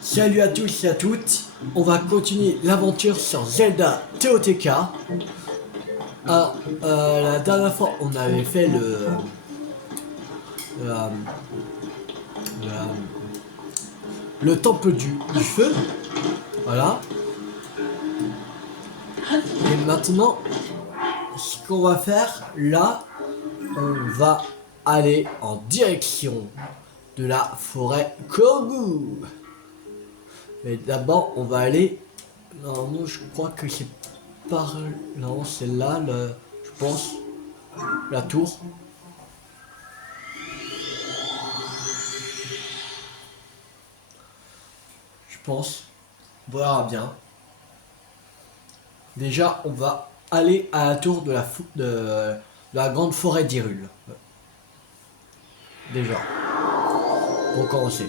Salut à tous et à toutes, on va continuer l'aventure sur Zelda TOTK. Alors, la dernière fois on avait fait le, le temple du feu, voilà. Et maintenant, ce qu'on va faire là, on va aller en direction de la forêt Kogu. Mais d'abord, on va aller. Normalement, je crois que c'est par. Non, c'est là, je pense, la tour. Je pense. On verra bien. Déjà, on va aller à la tour de la grande forêt d'Hyrule. Déjà. Pour commencer.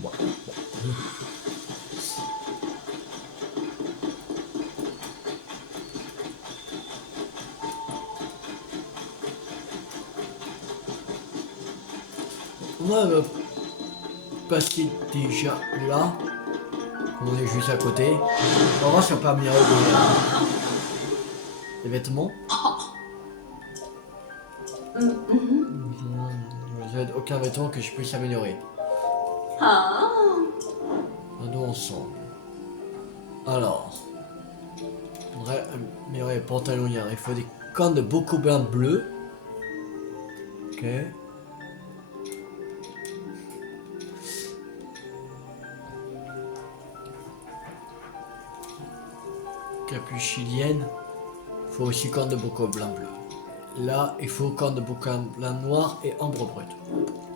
Bon. On va passer déjà là. On est juste à côté. On va voir si on peut améliorer les vêtements. Je n'ai aucun vêtement que je puisse améliorer. Nous ensemble. Alors. On devrait améliorer les pantalons. Il faut des cornes de bokoblin bleu. Ok. Capuche chilienne. Il faut aussi corne de bokoblin bleu. Là, il faut corne de bokoblin noir et ambre brut.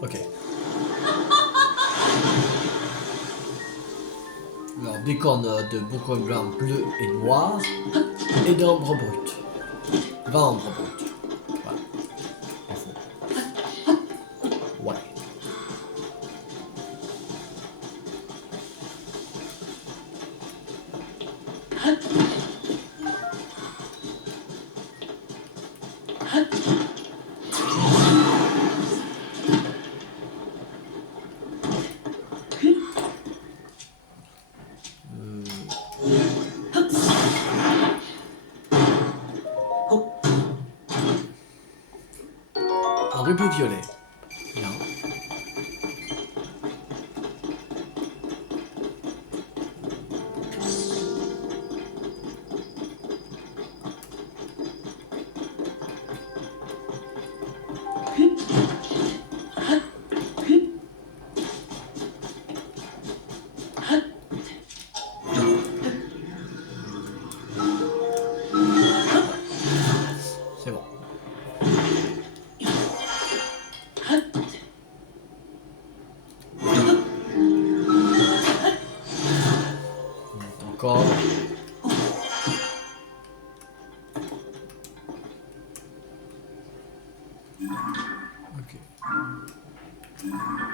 Ok. Alors, des cornes de bokoblin bleu et noir et d'ambre brut. 20 ambre brut. Voilà. Il faut. Ouais. Un rubis violet. Bien. C'est bon. Encore. Ok.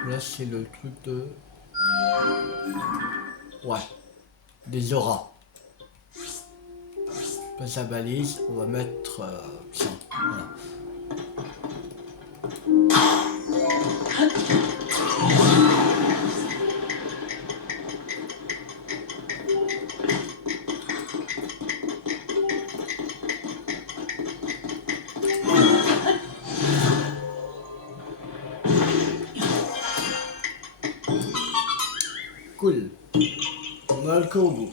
Là, c'est le truc de... Ouais. Des auras. Pas sa balise, on va mettre ça. Voilà. Cool. On a le corbeau.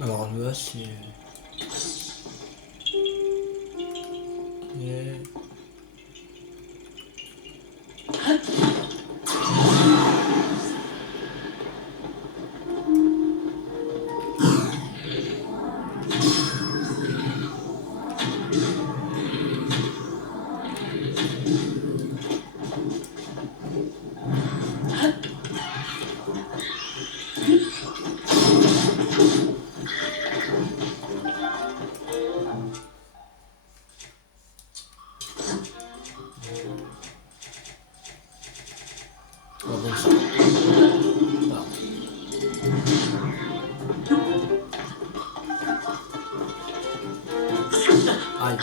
Alors là, c'est... Et... Aïe.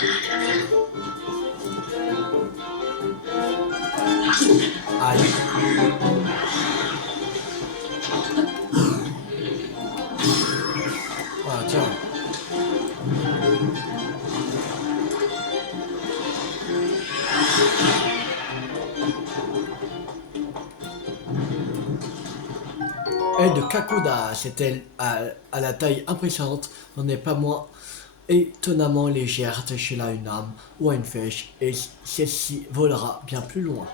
Aïe. Voilà, tiens. Et de Kakuda, c'était à la taille impressionnante, on n'est pas moins étonnamment légère, attachez-la à une arme ou à une flèche, et celle-ci volera bien plus loin.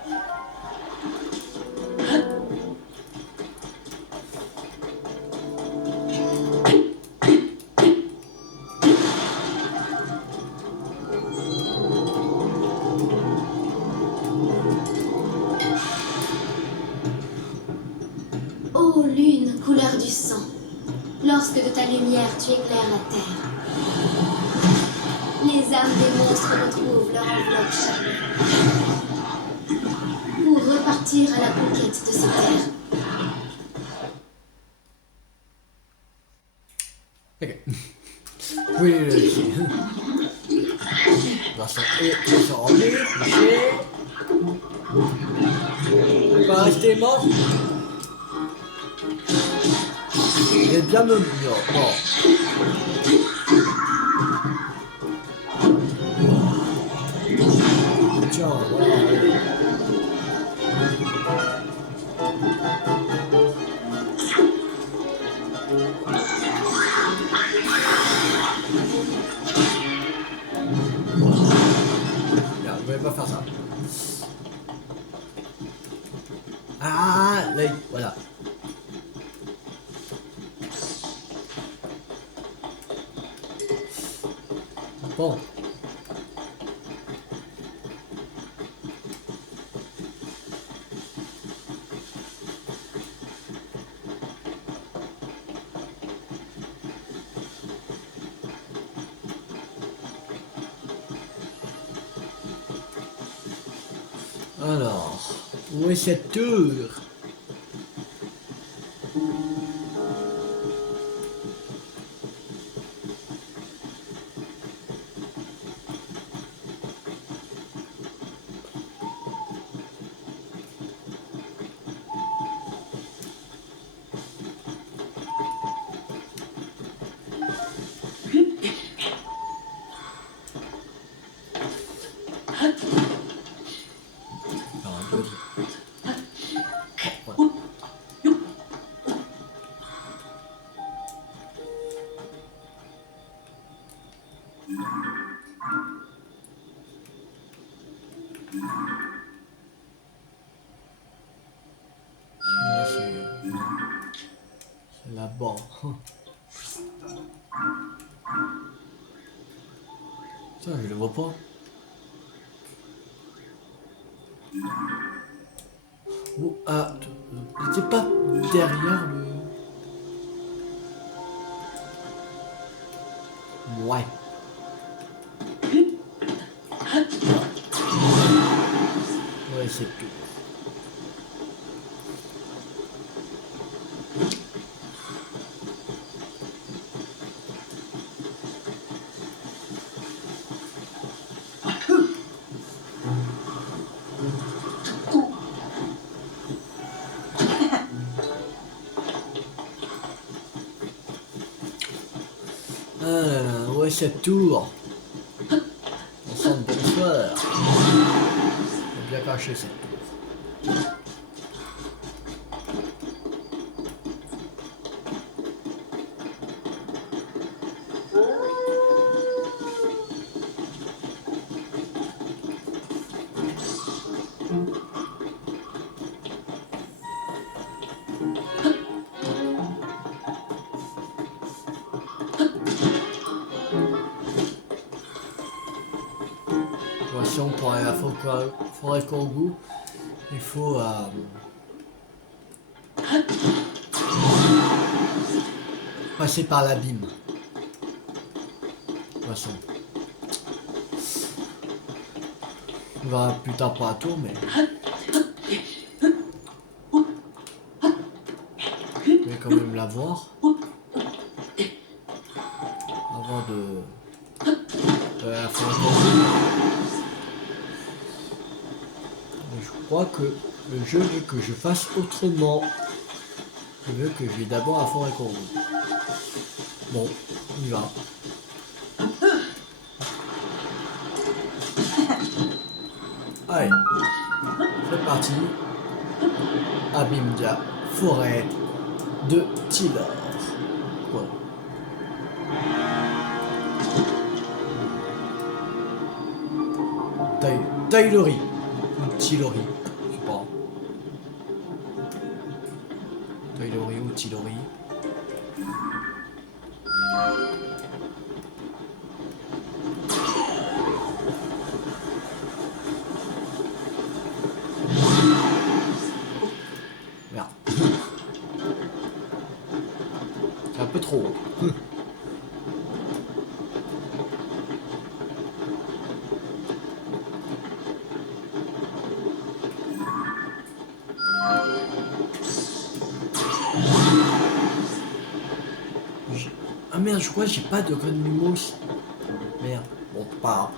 Ô lune, couleur du sang, lorsque de ta lumière tu éclaires la terre, les âmes des monstres retrouvent leur enveloppe charnée pour repartir à la conquête de ces terres. Ok. Oui, oui. Vincent est rendu, couché. Il va rester mort. Il est bien mort. Tiens, voilà. Regarde, je vais pas faire ça. Ah, l'œil, voilà. Bon. Alors, où est cette tour? C'est là-bas. Tiens, je le vois pas. Oh, ah, t'étais pas derrière le... Ouais. Ouais, c'est tout. Ah là là, ouais, cette tour. Ensemble, bonsoir. On bien caché cette tour. Voici, pour aller à la forêt Kogu, il faut passer par l'abîme. Poisson. On verra plus tard pour la tour, mais... Je vais quand même la voir. Avant de la forêt Corbeau. Je crois que le jeu veut que je fasse autrement. Je veux que je vais d'abord à la forêt Corbeau. Bon, on y va. Allez, c'est parti. Abimdia, forêt de Tiller. Voilà. Tylori. Ou Tillori. Je sais pas. Tylori ou Tillori. Merde. C'est un peu trop haut. Ah merde, je crois que j'ai pas de Gun Mousse. Merde. Bon, pas grave.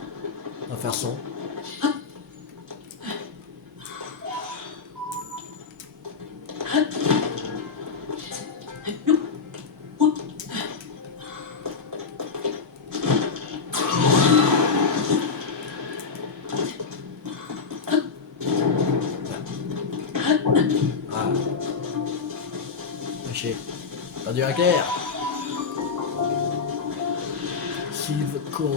On va faire sans. Ah. Lâché. Perdu la guerre. Sylve Corbeau.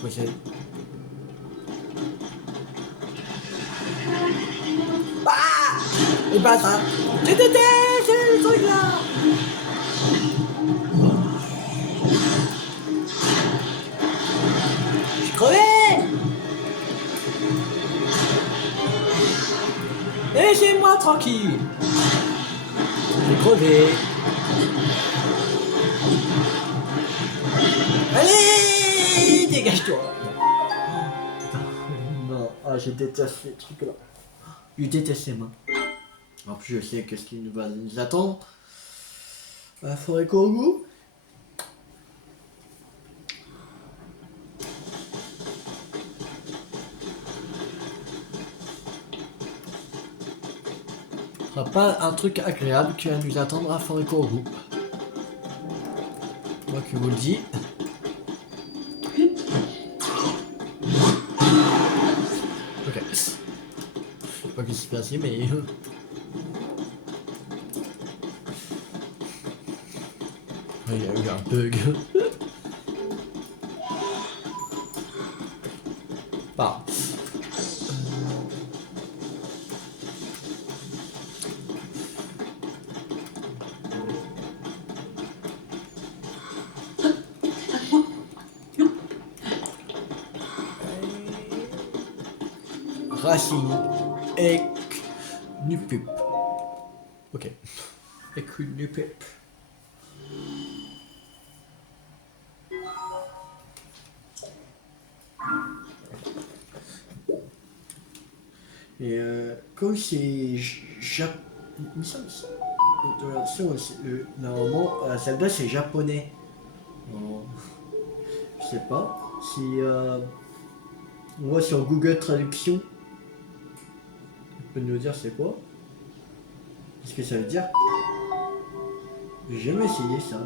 Quoi c'est? Et bah ça. J'ai détesté le truc là. J'ai crevé. Laissez-moi tranquille. J'ai crevé. Allez, dégage-toi. Non, ah, je déteste ces trucs-là. Je déteste ces mains. En plus, je sais qu'est-ce qui va nous attendre. La forêt Corbeau. Ce sera pas un truc agréable qui va nous attendre à forêt Corbeau. Moi qui vous le dis. Ok. Je sais pas ce qui s'est passé, mais. Il y a eu un bug. Pas. Racine. Eknupup. Ok. Eknupup. Et comme c'est normalement Zelda c'est japonais. Je sais pas si on voit sur Google Traduction, tu peux nous dire c'est quoi? Qu'est-ce que ça veut dire? J'ai jamais essayé ça.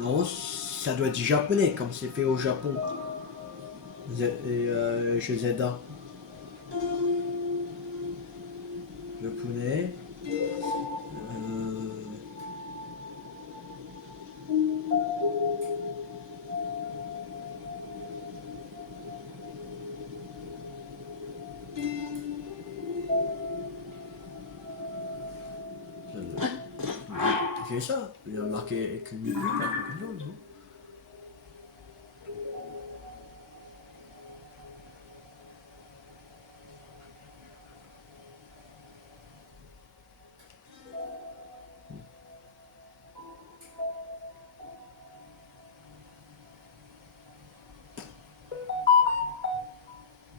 Non, ça doit être du japonais comme c'est fait au Japon. Chez Zelda. Japonais. C'est ça. Il y a marqué avec une musique, pas quelque chose, non?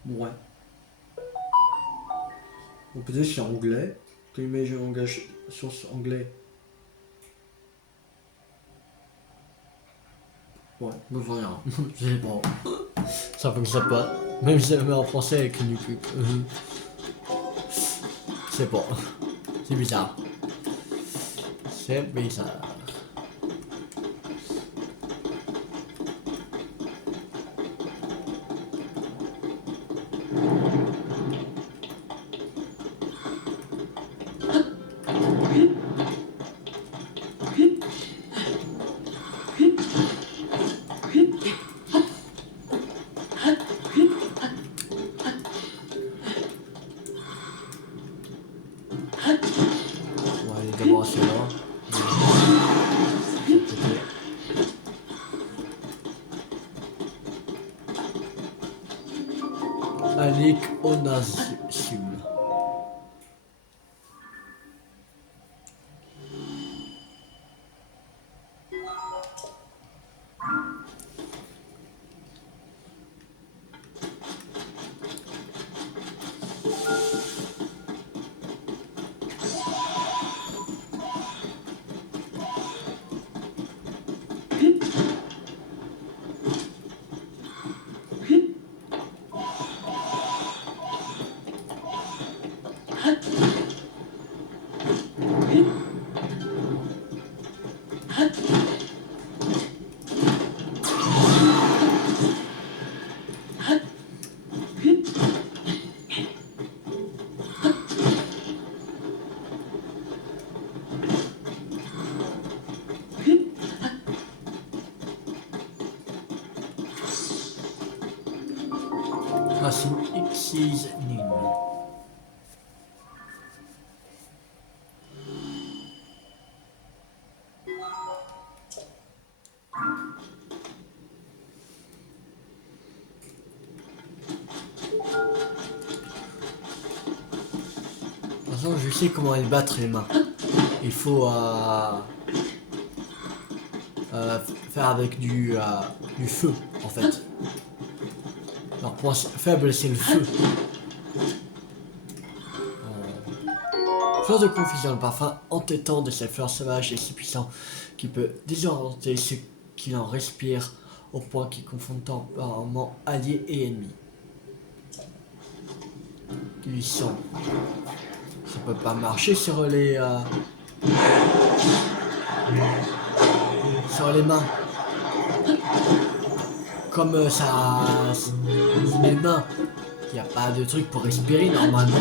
Ouais. Ou peut-être c'est anglais. Quand il met langage source anglais. Ouais, me vois rien. Je sais pas. Ça fonctionne pas. Même si ça le met en français avec une pub. Je sais pas. C'est bizarre. C'est bizarre. On va aller d'abord à celui-là. Alik Onasium. Racine Xyz Nin. De toute façon, je sais comment elle battre les mains. Il faut faire avec du feu, en fait. Leur point faible, c'est le feu. Fleur de confusion, le parfum entêtant de cette fleur sauvage est si puissant qu'il peut désorienter ceux qui en respirent au point qu'ils confondent temporairement alliés et ennemis. Du sang. Ça peut pas marcher sur les mains. Comme ça, les mains, il n'y a pas de truc pour respirer normalement.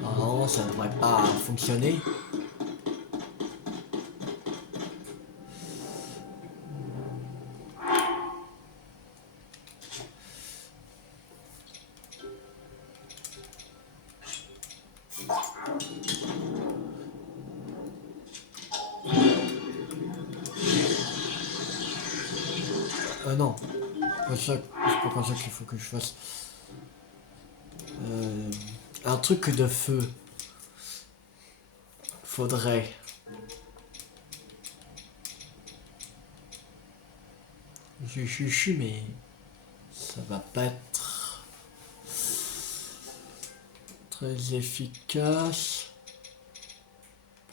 Normalement, ça ne devrait pas fonctionner. Non. C'est pas comme ça qu'il faut que je fasse. Un truc de feu. Faudrait. Je suis mais ça va pas être très efficace.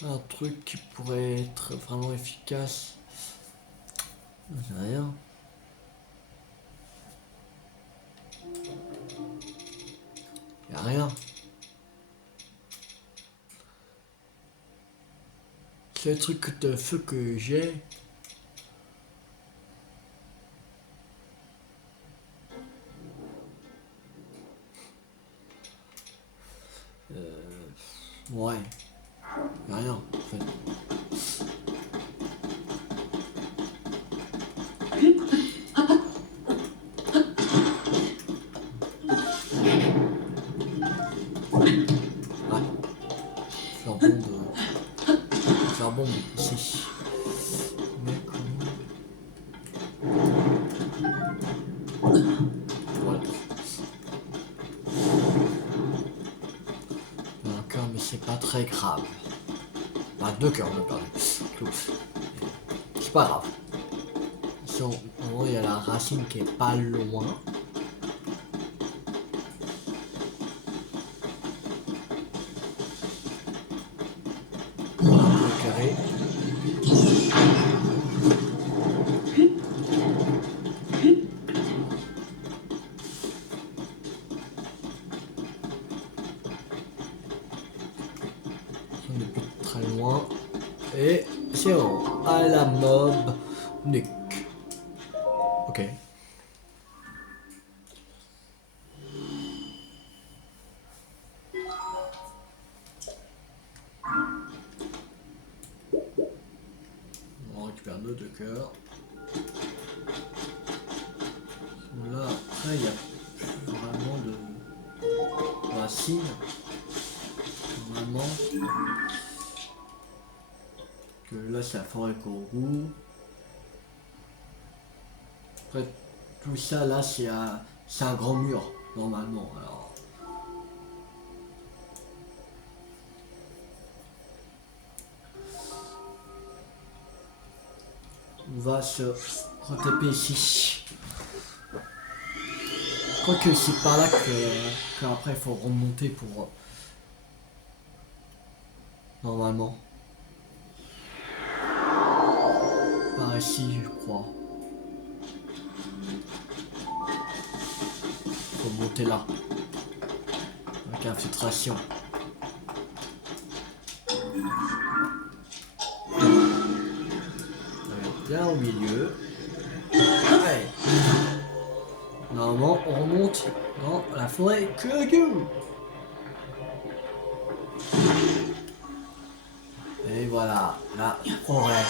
Un truc qui pourrait être vraiment efficace. J'ai rien. Y'a rien. C'est le truc de feu que j'ai. Ouais. Y'a rien en fait. Bombe ici. Mais comment... Voilà. Un cœur, mais c'est pas très grave. Bah, 2 cœurs, on a perdu. C'est pas grave. En gros, il y a la racine qui est pas loin. On n'est plus très loin. Et c'est bon. À la mob. Nuke. Ok. On récupère nos 2 cœurs. Là, après, il n'y a plus vraiment de racines. Normalement. Que là, c'est la forêt Kourou. Après, tout ça, là, c'est un grand mur, normalement. Alors. On va se retaper ici. Quoique c'est par là qu'après il faut remonter pour... Normalement. Par ici, je crois. Faut monter là. Avec infiltration. Bien au milieu. Ouais. Normalement, on remonte dans la forêt Kourou. Et voilà, la forêt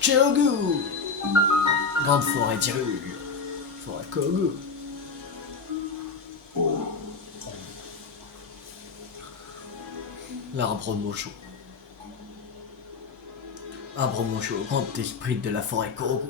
Kourou. Grande forêt d'Hyrule. Forêt Kourou. L'arbre mocho. Arbre mocho, grand esprit de la forêt Kourou.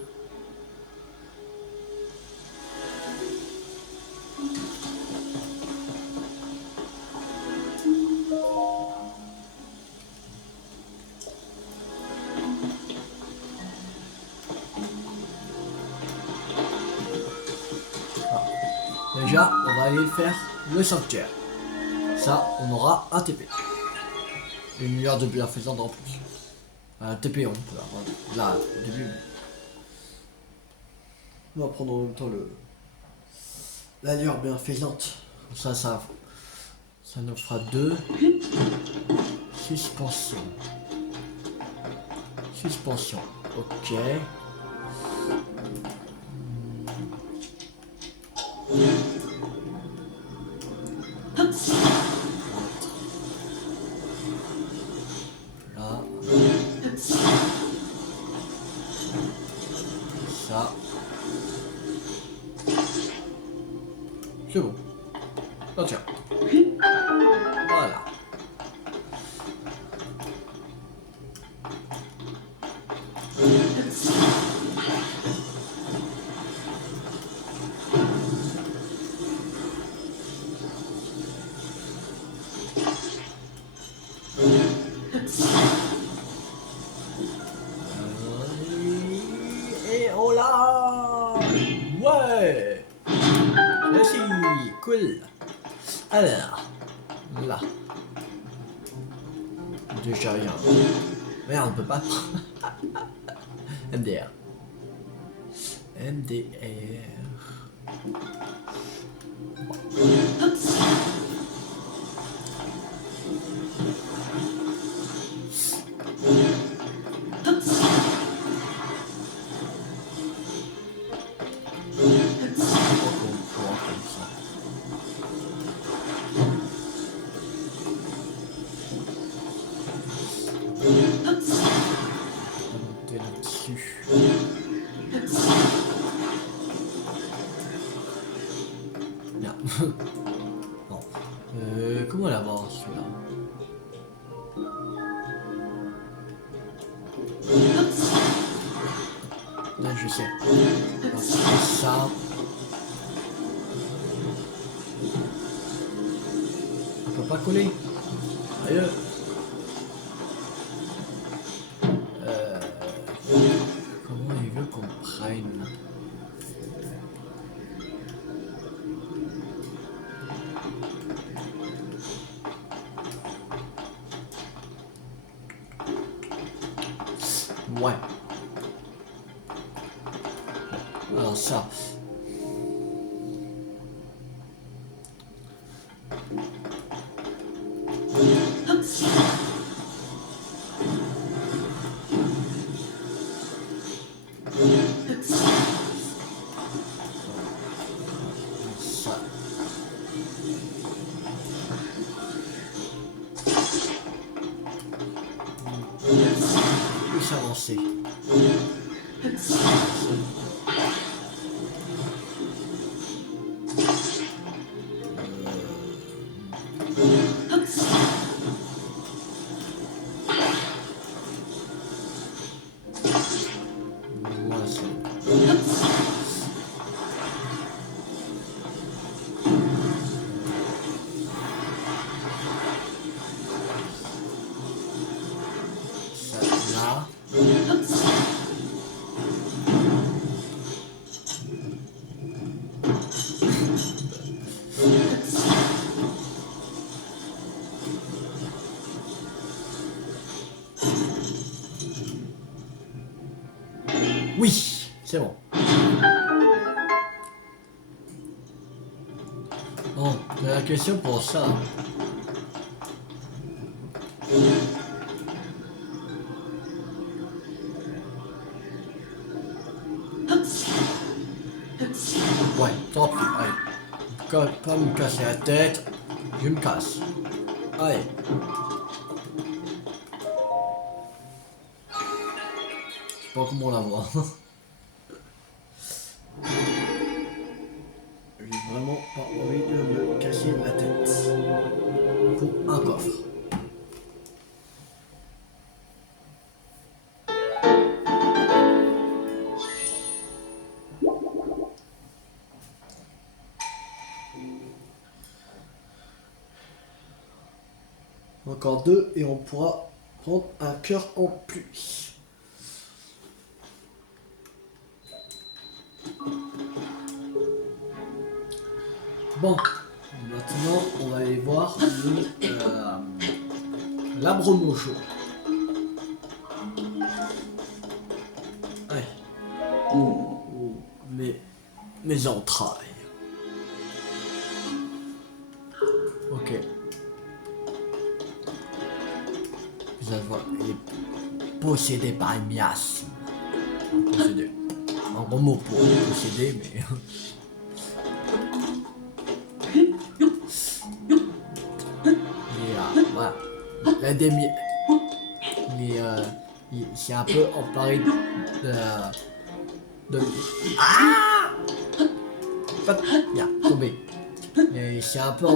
Déjà, on va aller faire le sanctuaire. Ça, on aura un TP. Une lueur de bienfaisante en plus. Un TP, on peut avoir. Là, au début. On va prendre en même temps la lueur bienfaisante. Ça nous fera 2. Suspension. Suspension. Ok. Là. Ça. C'est bon. Oh tiens. Voilà. Et oh là. Ouais. Merci. Cool. Alors. Là. Déjà rien. Merde, on peut pas. MDR. MDR. Monter là-dessus. Bien. Bon. Comment l'avoir celui-là? Là je sais. On va faire ça. On peut pas coller. Ailleurs. Comment il veut qu'on prenne? Ouais. Alors ça. Ça. Plus avancé. Voilà, c'est... Ça, là. Oui, c'est bon. Bon, j'ai la question pour ça. Ouais, tant pis, allez. Pas me casser la tête, je me casse. Allez. Je sais pas comment la voir. J'ai vraiment pas envie de me casser la tête. Pour un coffre. Encore deux et on pourra prendre un cœur en plus. Bon, maintenant on va aller voir l'arbre mojo. Allez. Mes entrailles. Ok. Vous allez voir, il est possédé par un miasme. Possédé. Un gros mot pour posséder, mais... Voilà. La demi... Mais c'est un peu emparé de... Ah, bien, tombé. Et c'est un peu...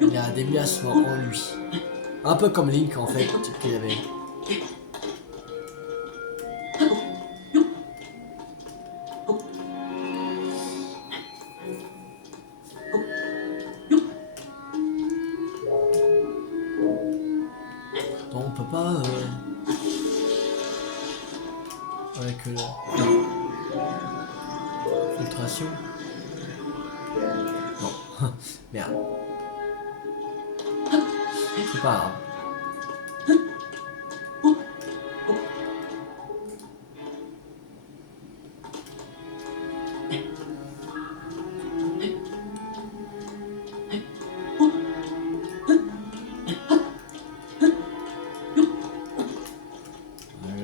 Il y a des miasmes en lui. Un peu comme Link en fait, qu'il avait. Non, on peut pas... avec filtration. Non. Merde. C'est pas grave.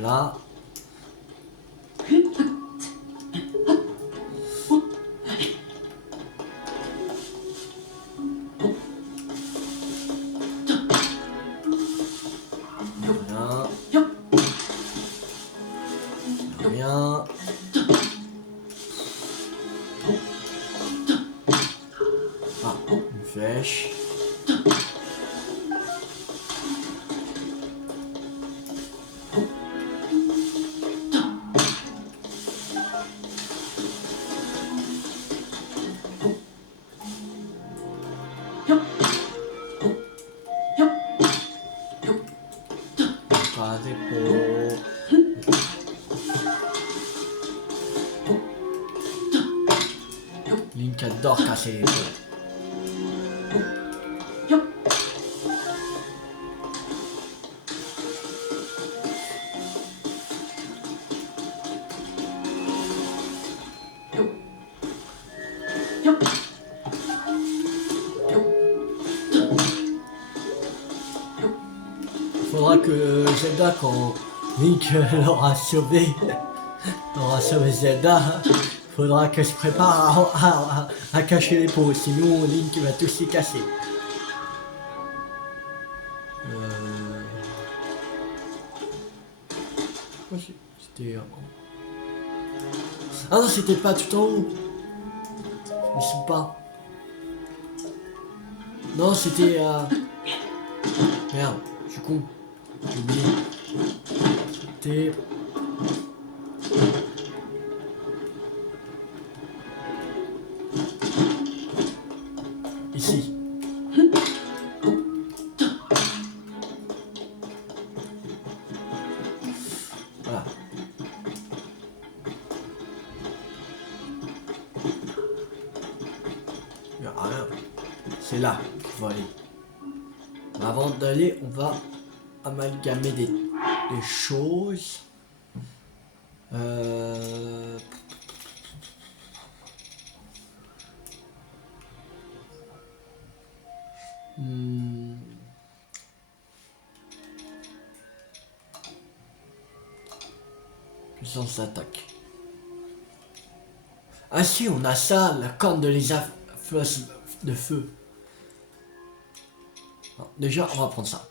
Là. Rien. Ah, une flèche. Pas d'épaule. Link adore casser les épaules. Faudra que Zelda, quand Link l'aura sauvé Zelda, faudra qu'elle se prépare à cacher les pots, sinon Link va tous les casser. C'était... Ah non, c'était pas tout en haut. Je sais pas. Non, c'était... Merde, je suis con. J'ai oublié. C'était... Ici. Voilà. Il n'y a rien. C'est là qu'il faut aller. Avant d'aller, on va amalgamer des choses. Puissance d'attaque. Ah si, on a ça, la corne de l'échafaudage de feu. Alors, déjà, on va prendre ça.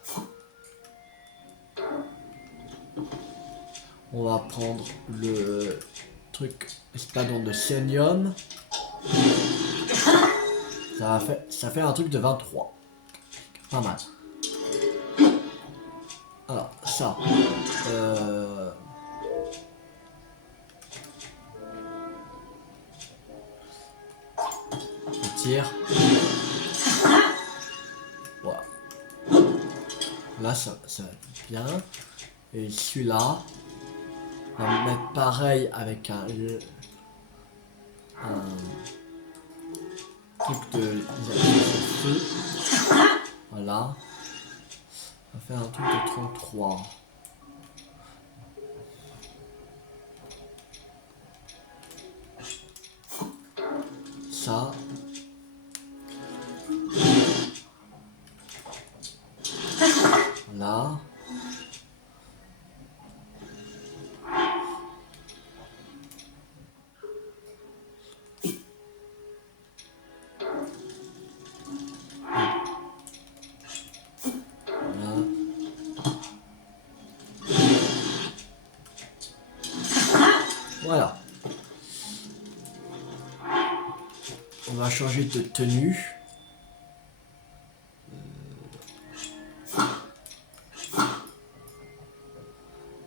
On va prendre le truc espadon de sénium. Ça fait un truc de 23. Pas mal. Alors, ça. Je tire. Voilà. Là, ça va bien. Et celui-là, on va mettre pareil avec un truc de feu. Voilà. On va faire un truc de 33. Ça. Voilà. Voilà. On va changer de tenue.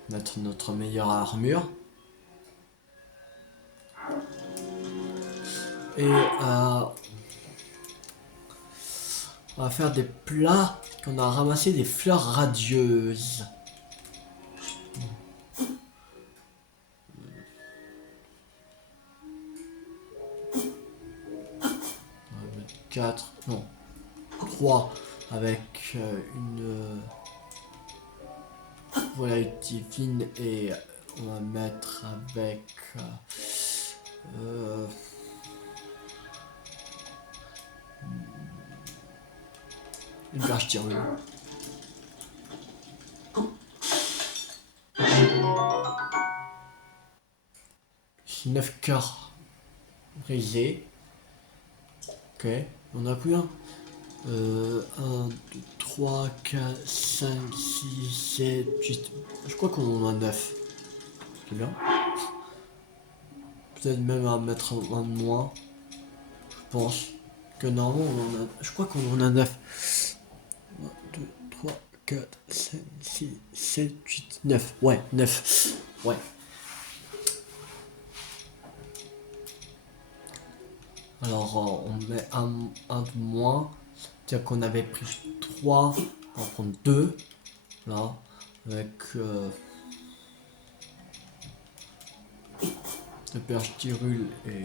Mettre notre meilleure armure. Et on va faire des plats qu'on a ramassé des fleurs radieuses. 4, non, 3 avec une volaille divine et on va mettre avec une vache tirée. 9 cœurs brisés. Ok, on a combien 1, 2, 3, 4, 5, 6, 7, 8. Je crois qu'on en a 9. C'est bien. Peut-être même à mettre un de moins. Je pense que normalement on en a. Je crois qu'on en a 9. 1, 2, 3, 4, 5, 6, 7, 8, 9. Ouais, 9. Ouais. Alors on met un de moins. C'est-à-dire qu'on avait pris 3. On va prendre 2. Là. Avec de perche tyrule et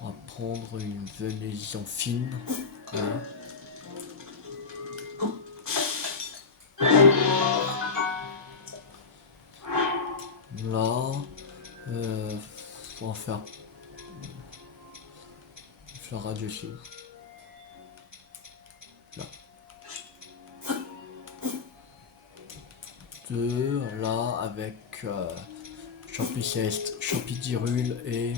on va prendre une venaison fine. Voilà. Là, on va en faire dessous. Là. 2, là, avec Champiceste, Champidirule et...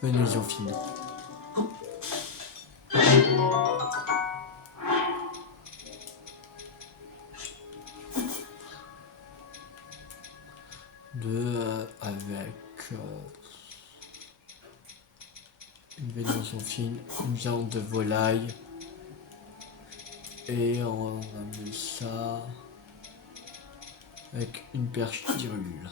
Venaison fine. Avec une vénération fine, une viande de volaille et on va mettre ça avec une perche d'irule.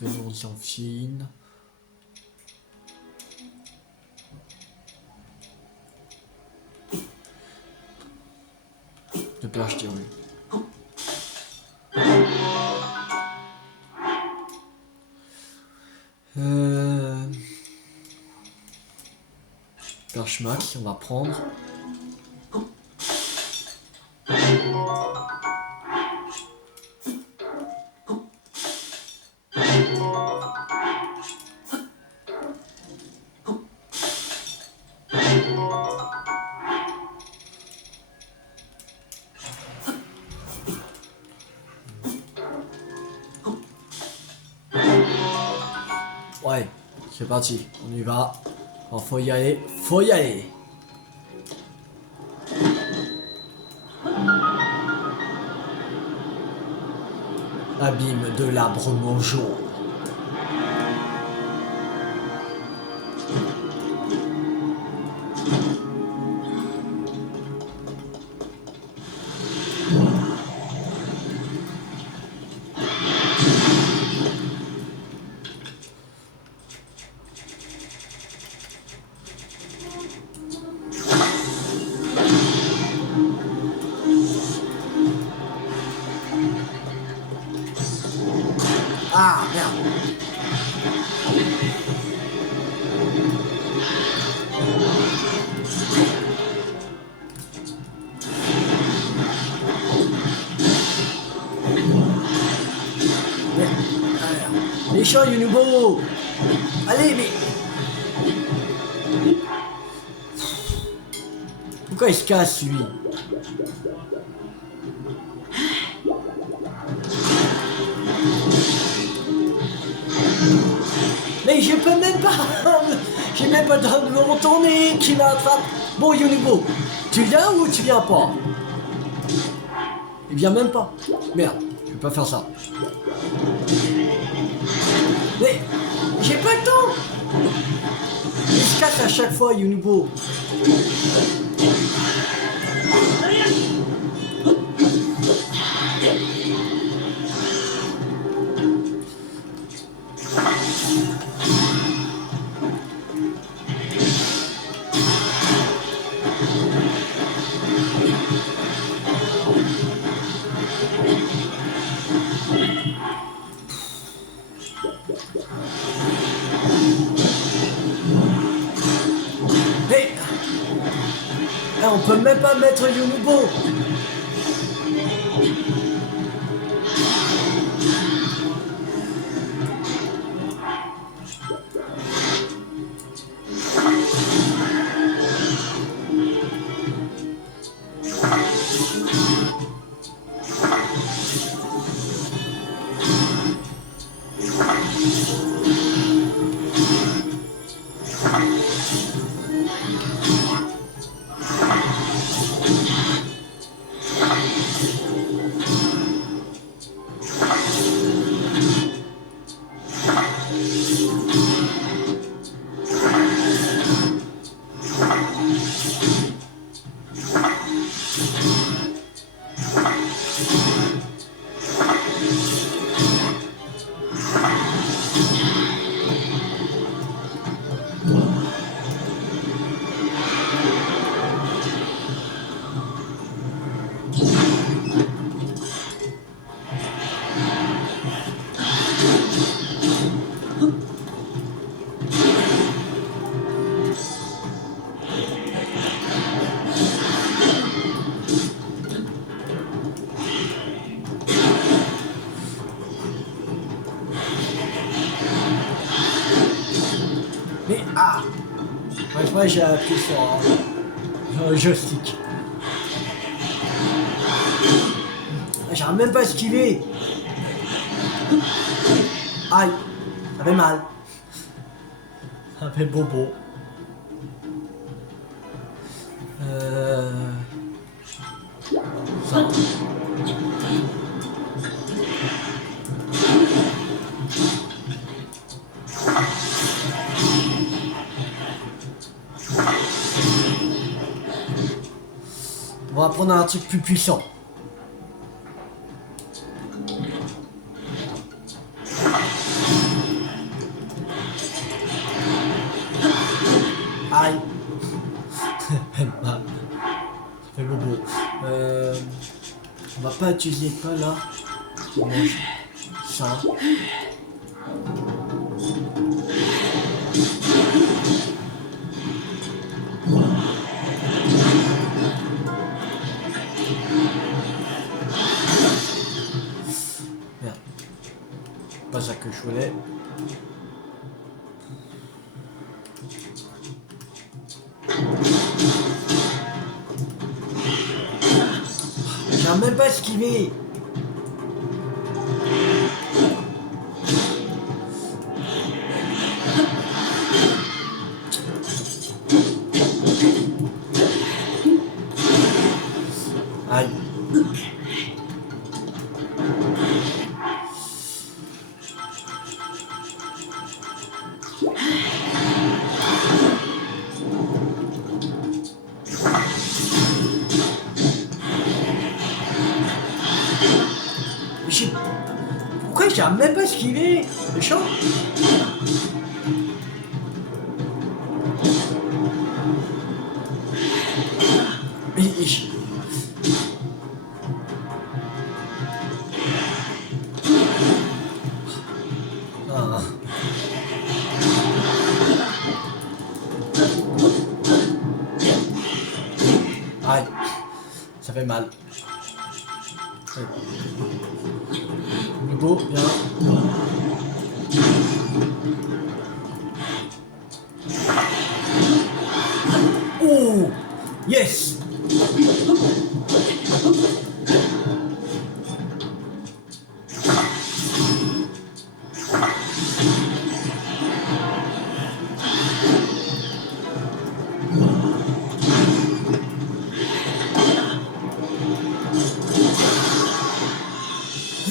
Vénération fine. De perche d'irule. Perche max, on va prendre. Ouais, c'est parti, on y va. Oh, faut y aller, faut y aller. Abîme de l'arbre mojo. Ah, merde. Les champs, Yunubo. Allez, mais... Pourquoi il se casse, lui? Mais je peux même pas. J'ai même pas le temps de me retourner. Qui m'attrape? Bon, Yunubo, tu viens ou tu viens pas? Il vient même pas. Merde, je vais pas faire ça. Mais j'ai pas le temps. Il se casse à chaque fois, Yunubo. Mais on peut même pas mettre Yunubo. vrai, j'ai appuyé sur un joystick. J'arrive même pas à esquiver. Aïe, ça fait mal. Ça fait bobo. Ça. On va prendre un truc plus puissant. Aïe. Ça fait bobo. On va pas utiliser quoi là. On mange ça. Merde. Pas ça que je voulais. J'ai même pas esquivé. Aïe. Pourquoi j'ai même pas esquivé? Méchant. Ah. Aïe. Ça fait mal. Beau, bien. Oh! Yes!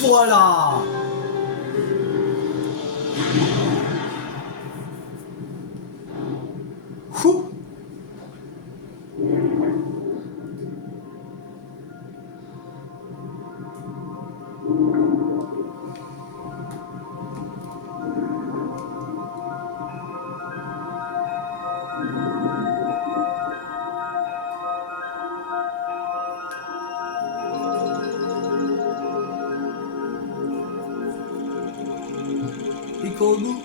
Voilà! Ouh. Et Kogu,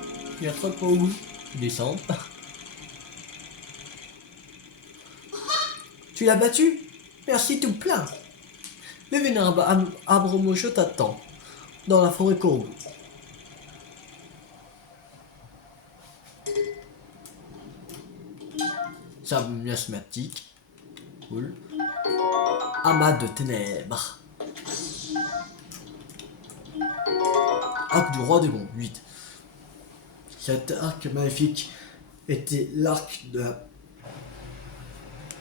il y a trop de Kogu. Descends. Tu l'as battu? Merci tout plein. Le vénérable Abromocho t'attend dans la forêt Kogu. Sable miasmatique. Cool. Amas de ténèbres. Arc du roi démon, 8. Cet arc maléfique était l'arc de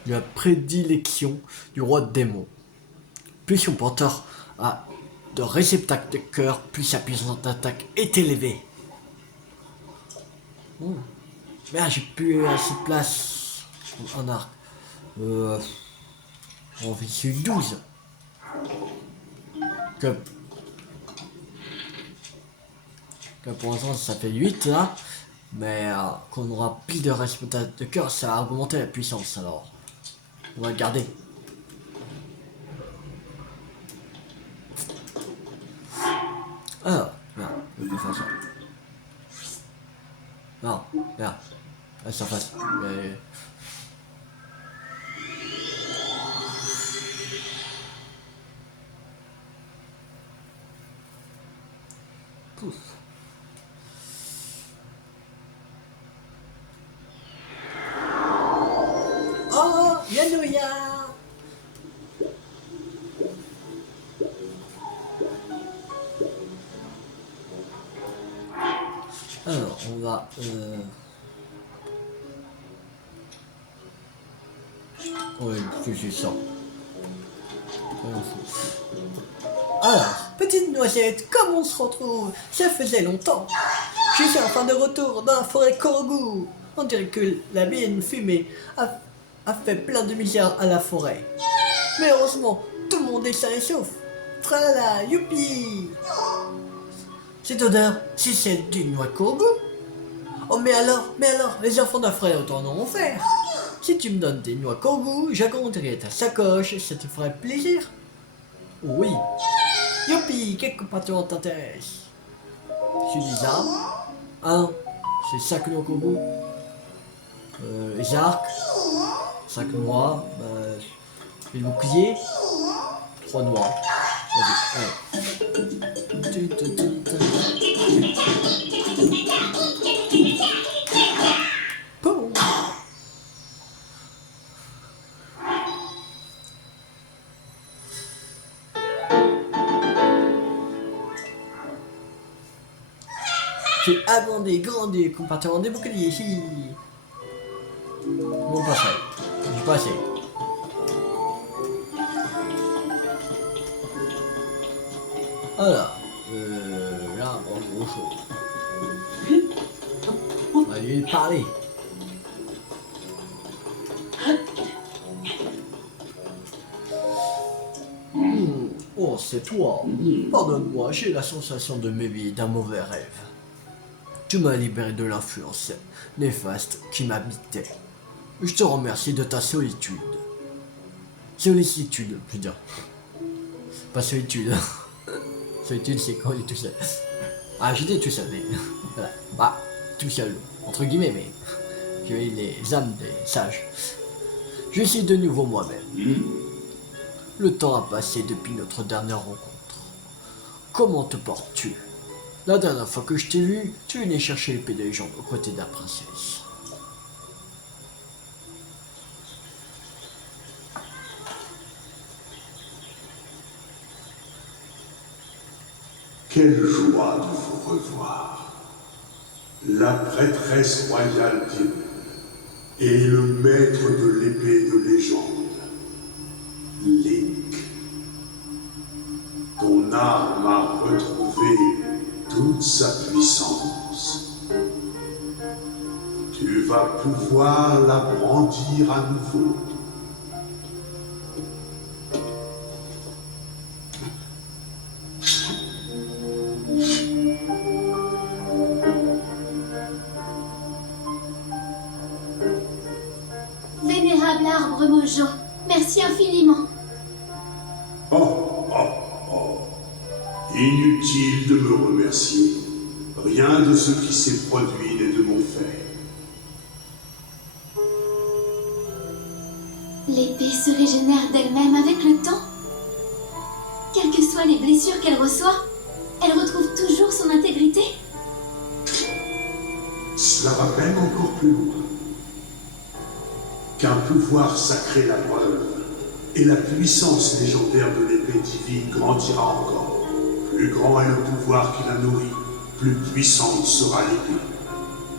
la prédilection du roi démon. Plus son porteur a de réceptacle de cœur, plus sa puissance d'attaque est élevée. Oh. Merde, j'ai plus assez de place en arc. On fait sur 12. Que pour l'instant ça fait 8 là. Mais quand on aura pile de réceptacle de cœur, ça va augmenter la puissance alors. On va le garder. Alors, merde, je peux faire ça. Non, merde. La surface. Pouf. Alléluia. Alors, on va... Oui, c'est ça. Alors, petite noisette, comme on se retrouve? Ça faisait longtemps. Je suis enfin de retour dans la forêt Korogu. On dirait que la mine fumée a fait plein de misère à la forêt. Mais heureusement, tout le monde est sain et sauf. Tralala, youpi! Cette odeur, c'est celle d'une noix de Korogu. Oh mais alors, les enfants d'un frère autant en ont faire. Si tu me donnes des noix Korogu, j'agrandirai ta sacoche, ça te ferait plaisir. Oui. Youpi, quel comportement t'intéresse? C'est des arbres. Ah non, c'est 5 noix Korogu. Les arcs. 5 noix. Les boucliers. 3 noix. Vas-y, bon. J'ai agrandi, grandi, compartiment des boucliers ici. Bon, passé. J'ai passé. Alors, là, on gros chose. On va lui parler. Oh, c'est toi. Pardonne-moi, j'ai la sensation de m'éveiller d'un mauvais rêve. Tu m'as libéré de l'influence néfaste qui m'habitait. Je te remercie de ta solitude. Sollicitude, je veux dire. Pas solitude. Solitude, c'est quand il est tout seul. Ah, j'étais tout seul, mais... Voilà. Bah, tout seul, entre guillemets, mais... J'ai les âmes des sages. Je suis de nouveau moi-même. Le temps a passé depuis notre dernière rencontre. Comment te portes-tu? La dernière fois que je t'ai vu, tu venais chercher l'épée de légende aux côtés de la princesse. Quelle joie de vous revoir. La prêtresse royale d'Irun et le maître de l'épée de légende, Link. Ton arme a retrouvé toute sa puissance. Tu vas pouvoir la brandir à nouveau. Vénérable arbre Mojo, merci infiniment. Inutile de me remercier. Rien de ce qui s'est produit n'est de mon fait. L'épée se régénère d'elle-même avec le temps. Quelles que soient les blessures qu'elle reçoit, elle retrouve toujours son intégrité. Cela va même encore plus loin. Qu'un pouvoir sacré la breuve, et la puissance légendaire de l'épée divine grandira encore. Plus grand est le pouvoir qui la nourrit, plus puissante sera l'épée.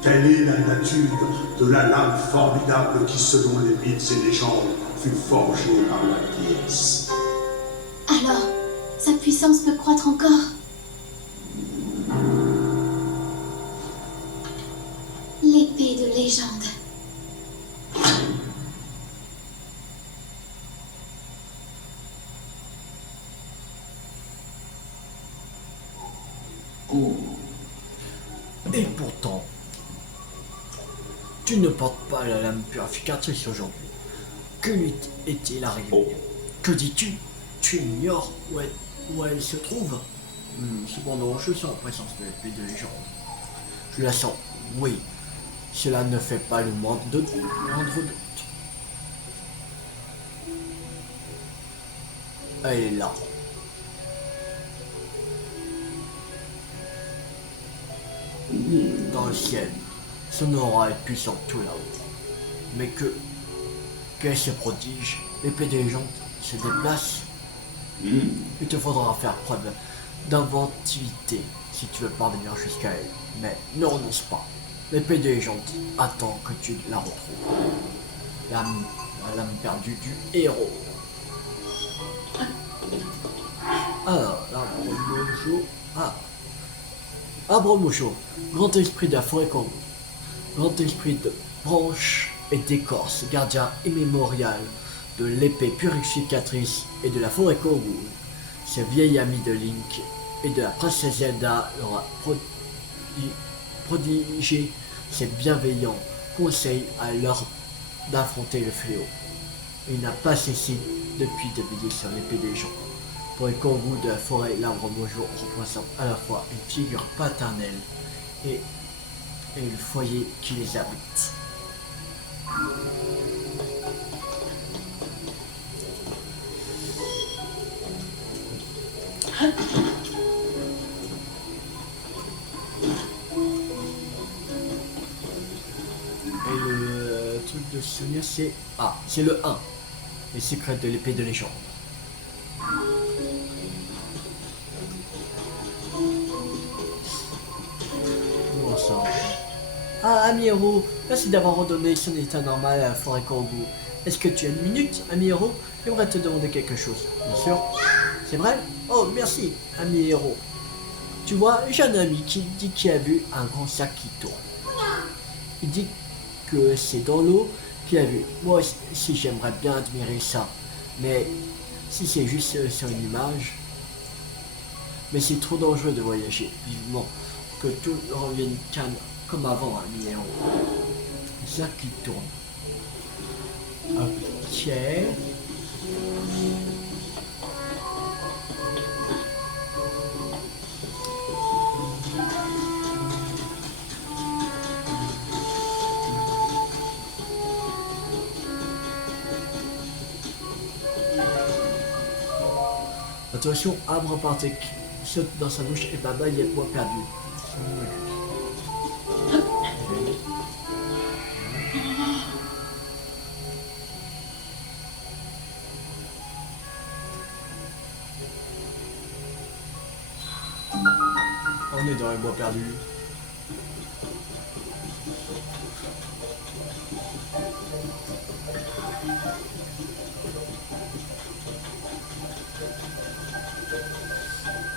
Telle est la nature de la lame formidable qui, selon les mythes et légendes, fut forgée par la déesse. Alors, sa puissance peut croître encore. L'épée de légende. Et pourtant, tu ne portes pas la lame purificatrice aujourd'hui. Que lui est-il arrivé? Que dis-tu? Tu ignores où elle se trouve? Cependant, je sens la présence de l'épée de légende. Je la sens, oui. Cela ne fait pas le moindre doute. Elle est là. Dans le ciel, son aura est puissante tout là-haut. Mais que Qu'est-ce prodige? L'épée des légendes se déplace. Il te faudra faire preuve d'inventivité si tu veux parvenir jusqu'à elle. Mais ne renonce pas. L'épée des légendes attend que tu la retrouves. La lame perdue du héros. Alors, l'arbre mojo. Arbre mojo. Grand esprit de la forêt Kongo. Grand esprit de branche et d'écorce, gardien immémorial de l'épée purificatrice et de la forêt Kongo. Ce vieil ami de Link et de la princesse Zelda leur a prodigé ses bienveillants conseils à l'heure d'affronter le fléau. Il n'a pas cessé depuis de veiller sur l'épée des gens. Pour les Kongo de la forêt, l'arbre mojo représente à la fois une figure paternelle et le foyer qui les habite. Et le truc de souvenir c'est... Ah, c'est le 1. Les secrets de l'épée de légende. Comment ça? Ah, ami héros, merci d'avoir redonné son état normal à la forêt Kongo. Est-ce que tu as une minute, ami héros? J'aimerais te demander quelque chose. Bien sûr. C'est vrai? Oh, merci, ami héros. Tu vois, j'ai un ami qui dit qu'il a vu un grand sac qui tourne. Il dit que c'est dans l'eau qu'il a vu. Moi aussi, j'aimerais bien admirer ça. Mais si c'est juste sur une image... Mais c'est trop dangereux de voyager, vivement. Que tout revienne calme comme avant, ami héros. Le sac qui tourne. Ok. Attention, arbre partec saute dans sa bouche et baba y est poids perdu. On est dans les bois perdus.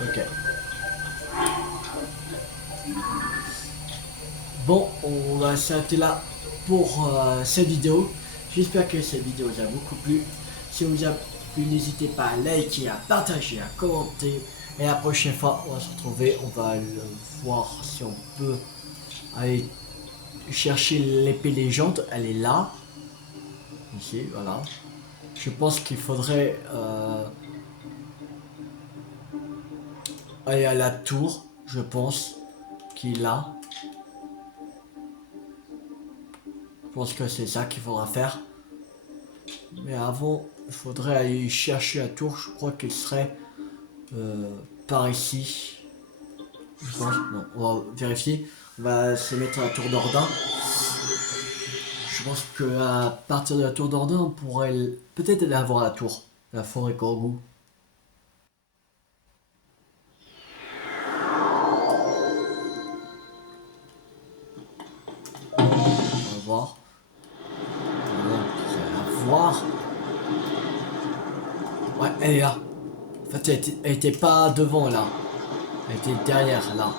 Ok. Bon, on va s'arrêter là pour cette vidéo. J'espère que cette vidéo vous a beaucoup plu. Si vous a plu, n'hésitez pas à liker, à partager, à commenter. Et la prochaine fois, on va se retrouver. On va voir si on peut aller chercher l'épée légende. Elle est là. Ici, voilà. Je pense qu'il faudrait aller à la tour. Je pense qu'il a. Je pense que c'est ça qu'il faudra faire. Mais avant, il faudrait aller chercher la tour. Je crois qu'il serait par ici. Je pense. Non, on va vérifier. On va se mettre à la tour d'Ordin. Je pense qu'à partir de la tour d'Ordin, on pourrait peut-être aller voir la tour. La forêt Kongo. On va voir. Voir. Ouais, elle est là. En fait, elle était pas devant là. Elle était derrière là.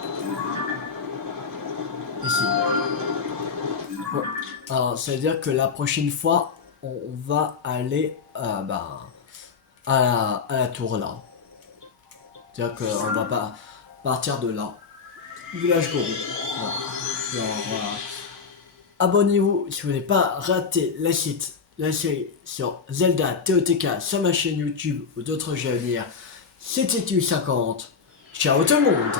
Ici. Bon. Alors, ça veut dire que la prochaine fois, on va aller à la tour là. C'est-à-dire qu'on va pas partir de là. Village Gorou. Voilà. Voilà. Abonnez-vous si vous n'avez pas raté la série sur Zelda TOTK sur ma chaîne YouTube ou d'autres jeux à venir. C'était U50. Ciao tout le monde!